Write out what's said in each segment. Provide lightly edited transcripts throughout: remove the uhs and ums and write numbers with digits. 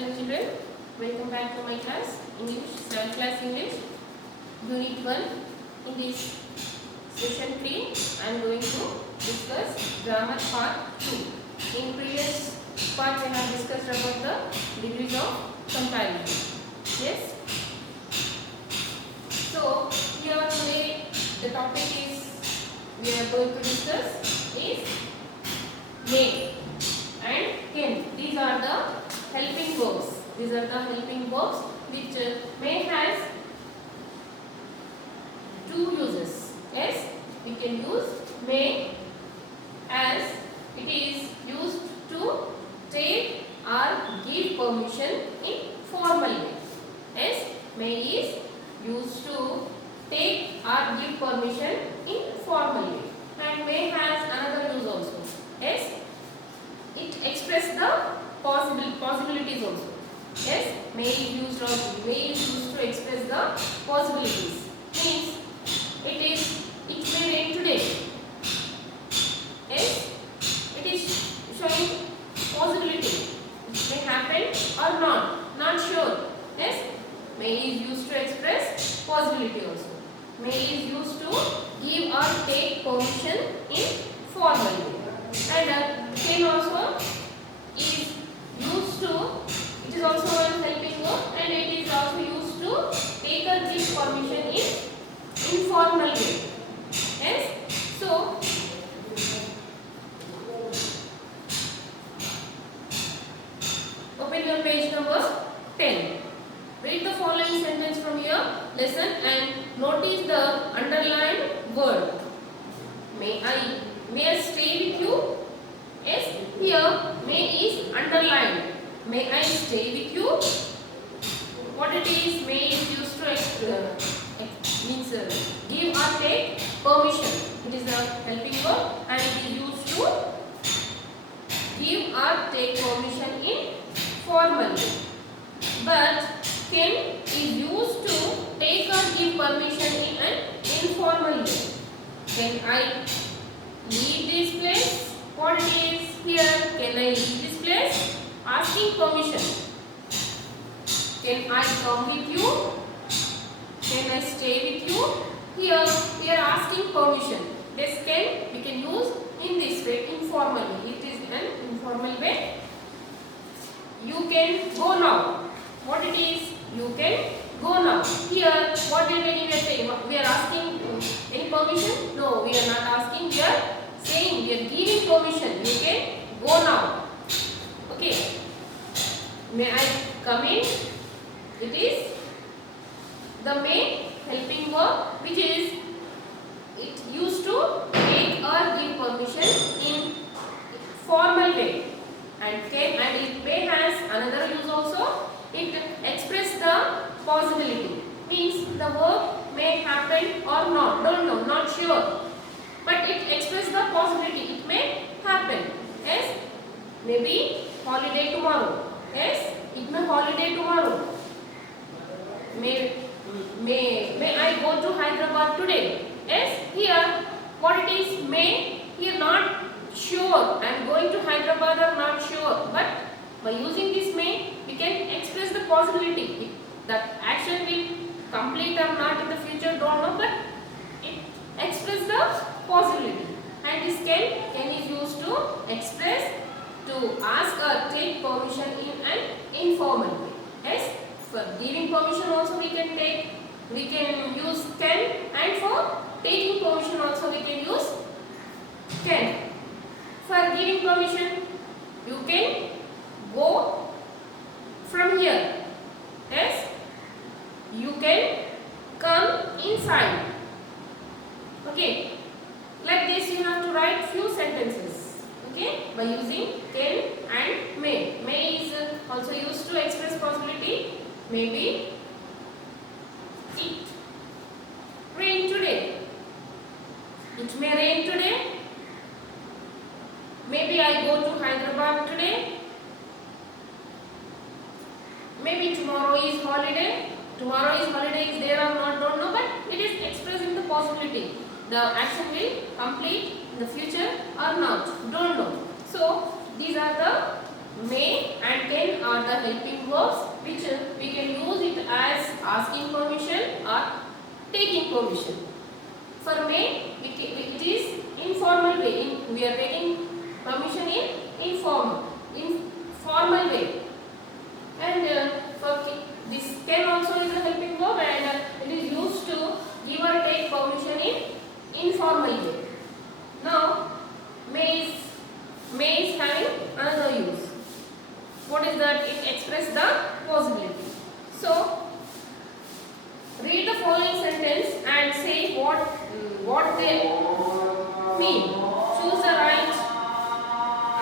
Hello children, welcome back to my class English, 7th class English, Unit 1. In this session 3, I am going to discuss grammar part 2. In previous part, we have discussed about the degrees of comparison. Yes? So, here today the topic is, we are going to discuss is may and can. These are the helping verbs. These are the helping verbs which may has two uses. Yes, we can use may as it is used to take or give permission in formal way. Yes, may is used to take or give permission in formal way, and may has another use also. Yes, it expresses the possibilities also. Yes, may is used also. May is used to express the possibilities. Means it may rain today. Yes, it is showing possibility. It may happen or not sure. Yes, may is used to express possibility also. May is used to give or take permission in formal way. And can also is used to, it is also a helping verb, and it is also used to take or give permission in informal way. Yes, so open your page number 10. Read the following sentence from your lesson and notice the underlined word. May I stay with you? Yes, here may is underlined. May I stay with you? What it is, may is used to means give or take permission. It is a helping verb and it is used to give or take permission in formal way. But can is used to take or give permission in an informal way. Can I leave this place? What it is here? Can I leave this place? Asking permission. Can I come with you? Can I stay with you? Here we are asking permission. This can we can use in this way, informally. It is an informal way. You can go now. What it is? You can go now. Here, what did we are saying? We are asking any permission? No, we are not asking. We are saying, we are giving permission. You can go now. Okay. May I come in? It is the may helping verb, which is it used to take or give permission in formal way. And can and it may has another use also. It express the possibility. Means the work may happen or not. Don't know, not sure. But it express the possibility. It may happen. Yes. Maybe holiday tomorrow. Yes. It may holiday tomorrow. May I go to Hyderabad today? Yes. Here, what it is may. Here not sure. I am going to Hyderabad or not sure. But by using this may, we can express the possibility. That action will complete or not in the future, don't know, but it expresses the possibility. And this can is used to express, to ask or take permission in an informal way. Yes, for giving permission also we can use can, and for taking permission also we can use can. For giving permission, you can go from here. Yes, you can come inside. Okay, like this you have to write few sentences. Okay, by using can and may. May is also used to express possibility. Maybe it rain today. It may rain today. Maybe I go to Hyderabad today. Maybe tomorrow is holiday. Tomorrow is holiday, is there or not, don't know, but it is expressing the possibility. The action will complete in the future or not, don't know. So these are the may and can are the helping verbs which we can use it as asking permission or taking permission. For may, it is informal way. We are taking permission in formal way. And for this can also is a helping verb, and it is used to give or take permission in informal way. Now, may is having another use. What is that? It expresses the possibility. So, read the following sentence and say what they mean. Choose the right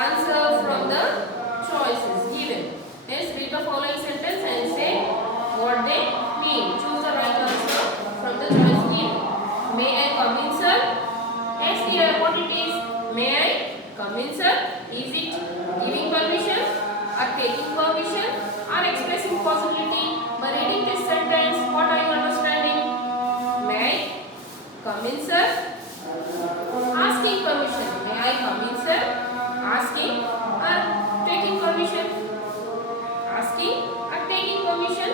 answer from the choices given. Yes, read the following sentence and say what they mean. Choose the right answer from the choice given. May I come in, sir? Yes, dear. What it is? May I come in, sir? Is it giving permission or taking permission or expressing possibility? By reading this sentence, what are you understanding? May I come in, sir? Asking permission. May I come in, sir? Asking or taking permission? Asking or taking permission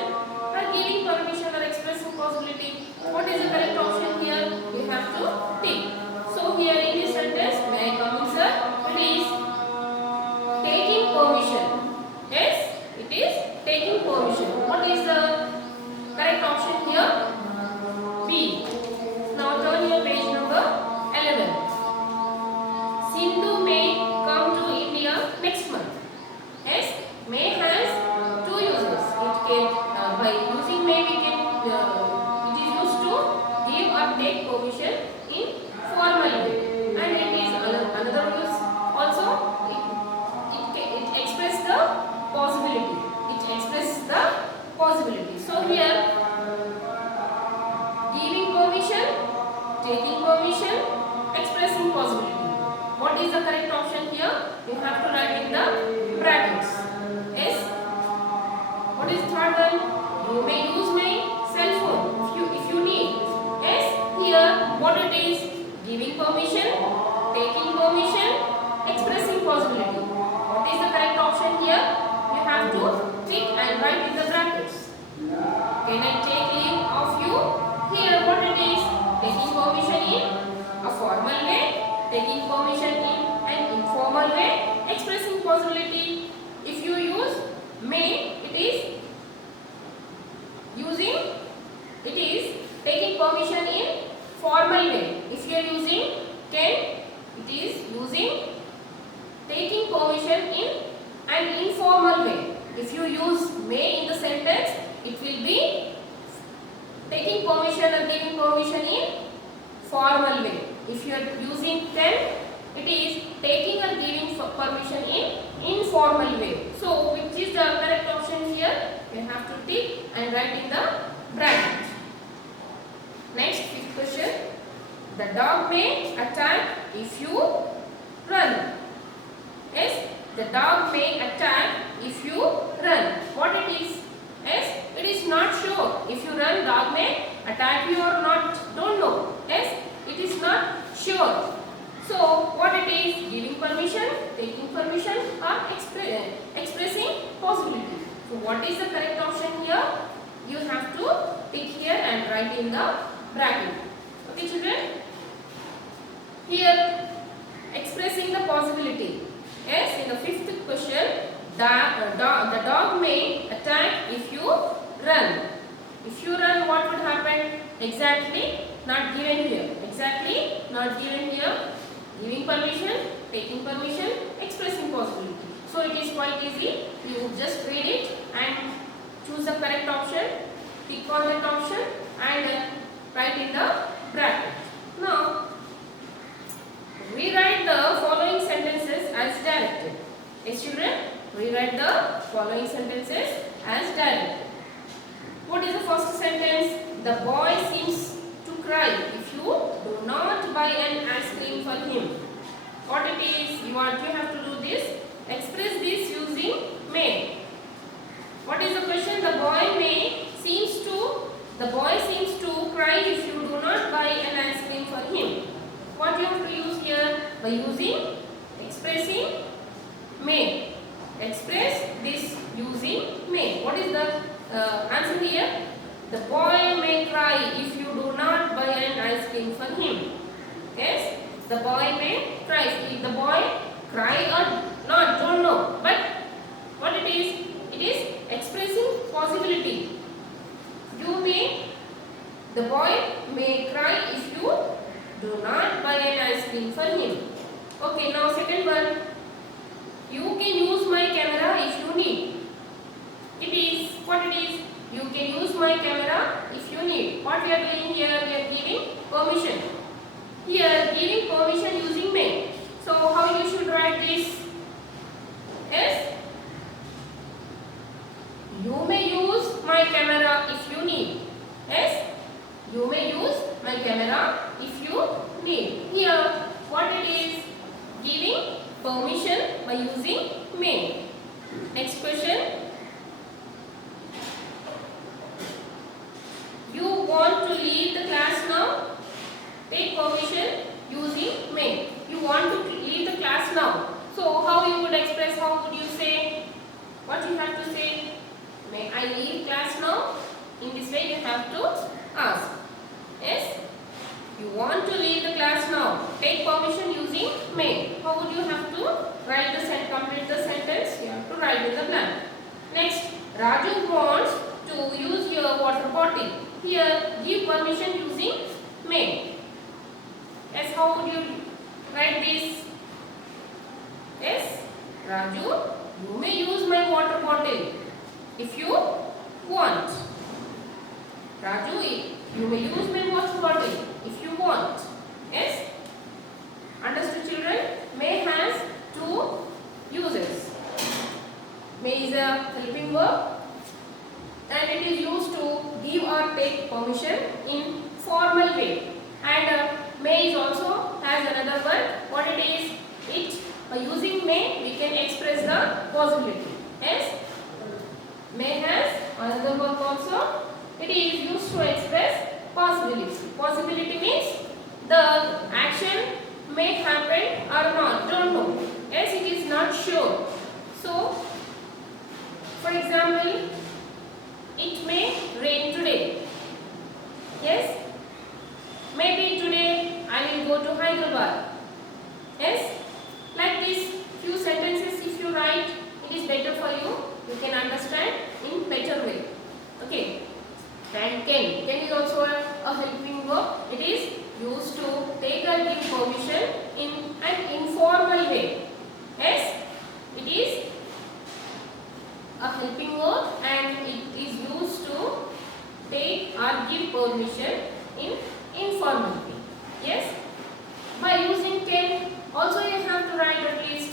or giving permission or expressing possibility. What is the correct option here? We have to think. So here in this sentence, may I come in, sir? It is taking permission. Yes, it is taking permission. What is the correct option here? B. Now turn your page number 11. Sindhu may come to India next month. Yes, may has two uses. It can by using may we can it is used to give or take permission in formal way, and it is another use also. It expresses the possibility. It expresses the possibility. So here, giving permission, taking permission, expressing possibility. What is the correct option here? You have to write in the brackets. Yes. What is third one? You may use my cell phone if you need. Yes. Here, what it is? Giving permission, taking permission, expressing possibility. What is the correct option here? You have to tick and write in the brackets. Can I take leave of you? Here, what it is? Taking permission in a formal way, taking permission in an informal way, expressing possibility. If you use may, it is taking permission in formal way. If you are using can, it is using taking permission in an informal way. If you use may in the sentence, it will be taking permission or giving permission in formal way. If you are using can, it is taking or giving permission in informal way. So, which is the correct option here? You have to tick and write in the bracket. Next, fifth question. The dog may attack if you run. Yes, the dog may attack if you run. What it is? Yes, it is not sure. If you run, dog may attack you or not. Don't know. Yes, it is not sure. So, what it is? Giving permission, taking permission, or expressing possibility. So, what is the correct option here? You have to tick here and write in the bracket. Okay, children? Here, expressing the possibility. Yes, in the fifth question, the dog may attack if you run. If you run, what would happen? Exactly, not given here. Exactly, not given here. Giving permission, taking permission, expressing possibility. So it is quite easy. You just read it and choose the correct option, tick on that option and write in the bracket. Now, rewrite the following sentences as directed. Yes, children, rewrite the following sentences as directed. What is the first sentence? The boy seems to cry if you do not buy an ice cream for him. What it is? You have to do this. Express this using may. What is the question? The boy seems to cry if you do not buy an ice cream for him. What you have to use here? By using expressing may. Express The boy may cry. If the boy cry or not, don't know. But what it is? It is expressing possibility. The boy may cry if you do not buy an ice cream for him. Okay, now second one. You can use my camera if you need. It is what it is. You can use my camera if you need. What we are doing here? We are giving permission. Here, giving permission using may. So how you should write this? Yes. You may use my camera if you need. Yes. You may use my camera if you need. Here, what it is? Giving permission by using may. Next question. You want to leave the class now? Take permission using may. You want to leave the class now. So how you would express? How would you say? What you have to say? May I leave class now? In this way you have to ask. Yes? You want to leave the class now. Take permission using may. How would you have to write the sentence? Complete the sentence. You have to write in the blank. Next, Raju wants to use your water bottle. Here, give permission using may. Yes, how would you write this? Yes, Raju, you may use my water bottle if you want. Raju, you may use my water bottle if you want. Yes? Understood, children? May has two uses. May is a helping verb and it is used to give or take permission in formal way. And may is also has another word. What it is? It using may we can express the possibility. Yes? May has another verb also. It is used to express possibility. Possibility means the action may happen or not. Don't know. Yes, it is not sure. So, for example, it may rain today. Yes? Maybe today I will go to Hyderabad. Yes? Like this few sentences if you write, it is better for you. You can understand in better way. Okay? And can. Can is also a helping verb. It is used to take or give permission in an informal way. Yes? It is a helping verb and it is used to take or give permission in informal way. Yes? By using can, also you have to write at least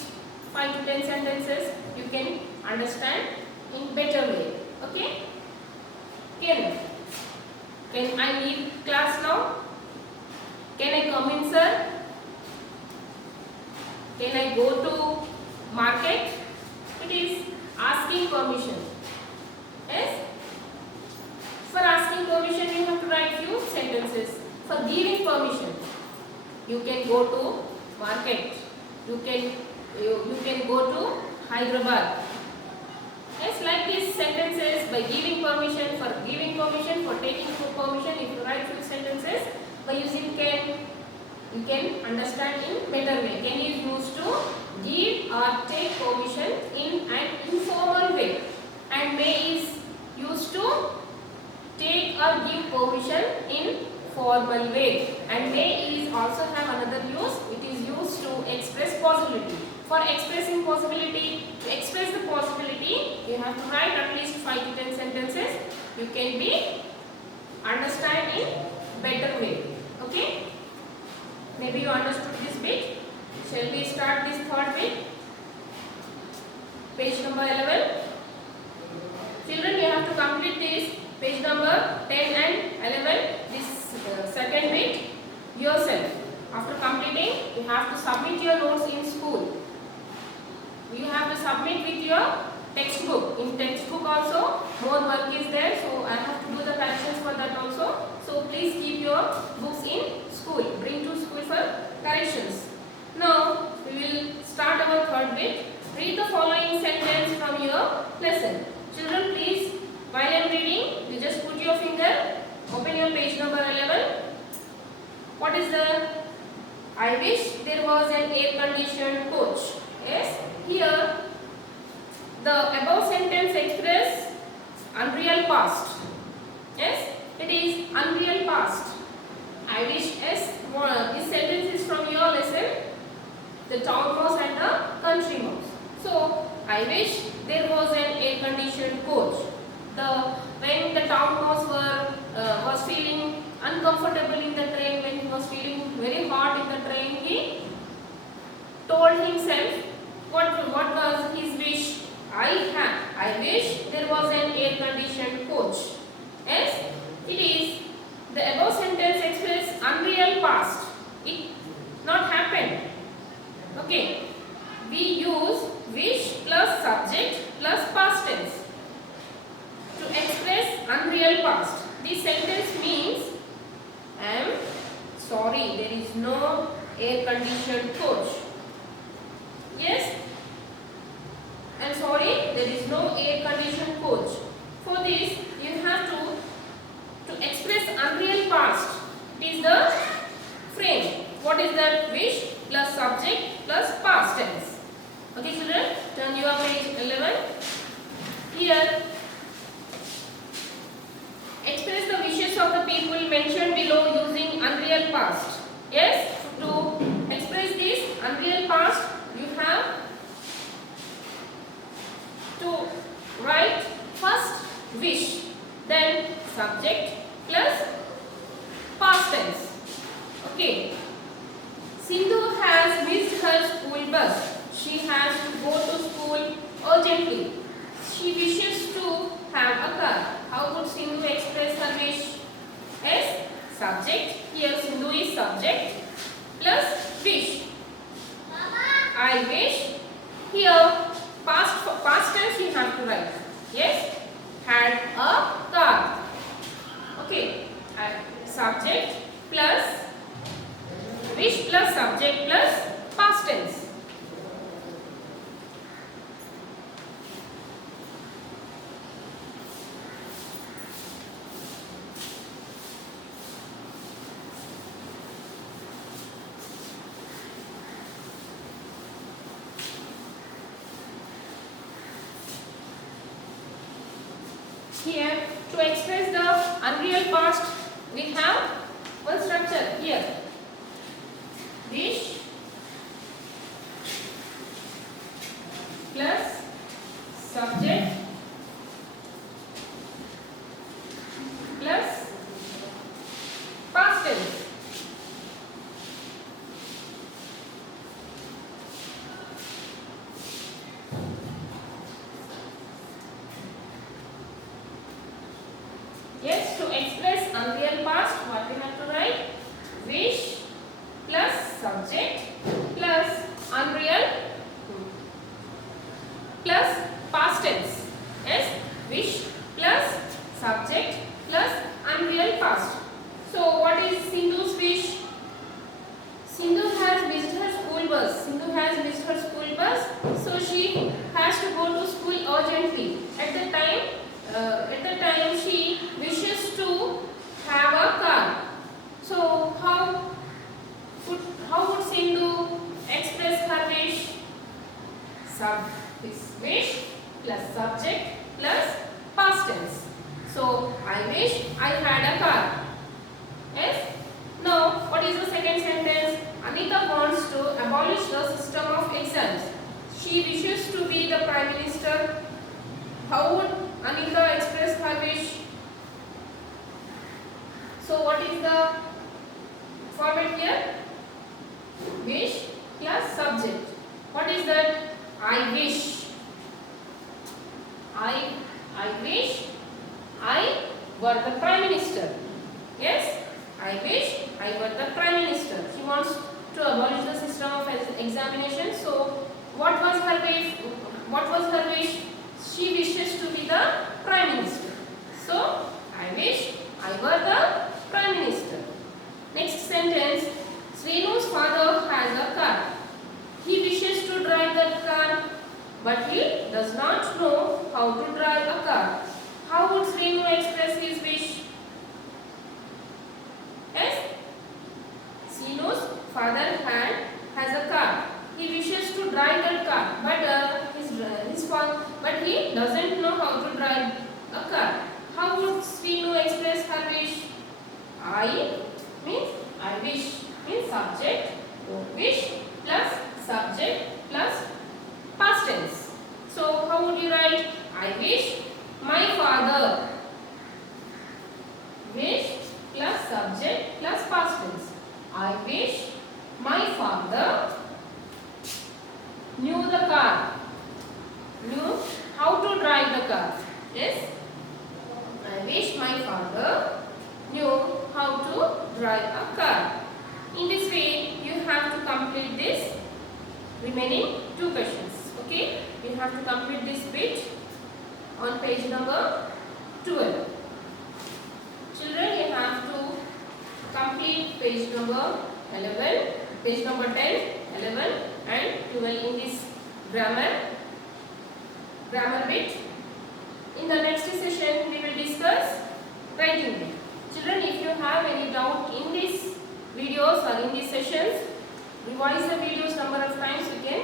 5 to 10 sentences. You can understand in better way. Okay? Can. Can I leave class now? Can I come in, sir? Can I go to market? It is asking permission. Yes? For asking permission, you have to write few sentences. For giving permission, you can go to market. You can go to Hyderabad. Yes, like these sentences by giving permission, for giving permission, for taking permission. If you write few sentences by using can, you can understand in better way. Can is used to give or take permission in an informal way, and may is used to take or give permission in formal way. And may is also have another use. It is used to express possibility. For expressing possibility, to express the possibility, you have to write at least 5 to 10 sentences. You can be understand in better way. Okay? Maybe you understood this bit. Shall we start this third bit? Page number 11. Children, you have to complete this page number 10 and 11. This second bit yourself. After completing, you have to submit your notes in school. You have to submit with your textbook. In textbook also, more work is there. So, I have to do the corrections for that also. So, please keep your books in school. Bring to school for corrections. Now, we will start our third bit. Read the following sentence from your lesson. Children, please, while I am reading, you just put your finger, open your page number 11. What is the I wish there was an air-conditioned coach. Yes, here the above sentence express unreal past. Yes, it is unreal past. I wish. Yes, this sentence is from your lesson, the town mouse and the country mouse. So I wish there was an air-conditioned coach. When the town mouse was feeling uncomfortable in the train, when he was feeling very hot in the train, he told himself what was his wish. I wish there was an air-conditioned coach. Yes, it is the above sentence express unreal past. It not happened. Okay, we use wish plus subject plus past tense to express unreal past. This sentence means I am sorry, there is no air-conditioned coach. Yes, I am sorry, there is no air-conditioned coach. For this, you have to express unreal past. It is the frame. What is that? Wish plus subject plus past tense. Okay, children, turn your page 11. Here, express the wishes of the people mentioned below using unreal past. Yes, to express this unreal past, you have to write first wish, then subject plus past tense. Okay. Sindhu has missed her school bus. She has to go to school urgently. She wishes to have a car. How would Sindhu express her wish? Yes, subject. Here Sindhu is subject plus wish. I wish. Here past tense you have to write. Yes, had a car. Okay, subject plus wish plus subject plus past tense. Here, to express the unreal past, we have one structure here. Wish plus subject plus past tense. Yes, to express unreal past, what we have to write? Wish plus subject plus unreal plus past tense. Yes, wish plus subject plus unreal past. So what is Sindhu's wish? Sindhu has missed her school bus. Sindhu has missed her school bus, so she has to go to school urgently. At the time she wishes to have a car. So how would Sindhu express her wish? Wish plus subject plus past tense. So I wish I had a car. Yes. Now what is the second sentence? Anita wants to abolish the system of exams. She wishes to be the Prime Minister. How would Anita express her wish? So what is the format here? Wish plus subject. What is that? I wish. I wish I were the Prime Minister. Yes? I wish I were the Prime Minister. She wants to abolish the system of examination. So what was her wish? What was her wish? She wishes to be the Prime Minister. So I wish I were the Prime Minister. Next sentence. Srinu's father has a car. He wishes to drive that car, but he does not know how to drive a car. How would Srinu express his wish? Yes? Srinu's father has drive that car, but but he doesn't know how to drive a car. How would Srinu express her wish? I means I wish means subject, wish plus subject plus past tense. So how would you write? I wish my father. Wish plus subject plus past tense. I wish my father knew the car. Knew how to drive the car. Yes. I wish my father knew how to drive a car. In this way, you have to complete this remaining two questions. Okay, you have to complete this bit on page number 12. Children, you have to complete page number 11, page number 10, 11 and 12 in this grammar bit. In the next session, we will discuss writing bit. Children, if you have any doubt in these videos or in these sessions, revise the videos number of times you can.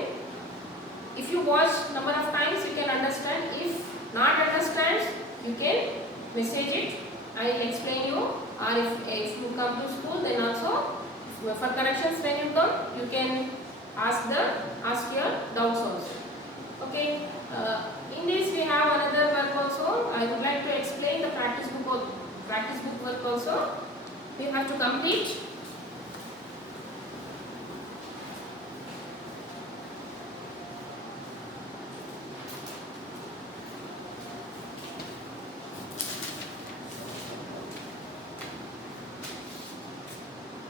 If you watch number of times, you can understand. If not understand, you can message it. I will explain you. Or if you come to school, then also for corrections when you come, you can ask your doubts also. Okay. In this we have another work also. I would like to explain the practice book work also. We have to complete.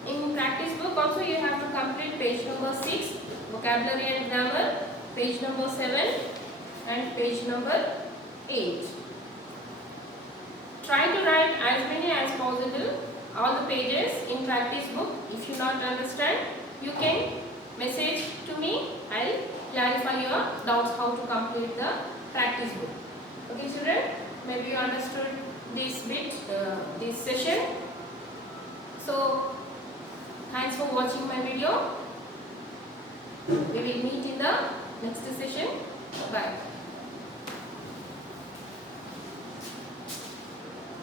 In practice book also you have to complete page number 6, vocabulary and grammar, page number 7 and page number 8. Try to write as many as possible all the pages in practice book. If you not understand, you can message to me. I'll clarify your doubts how to complete the practice book. Okay children, maybe you understood this bit, this session. So thanks for watching my video. We will meet in the next session. Bye.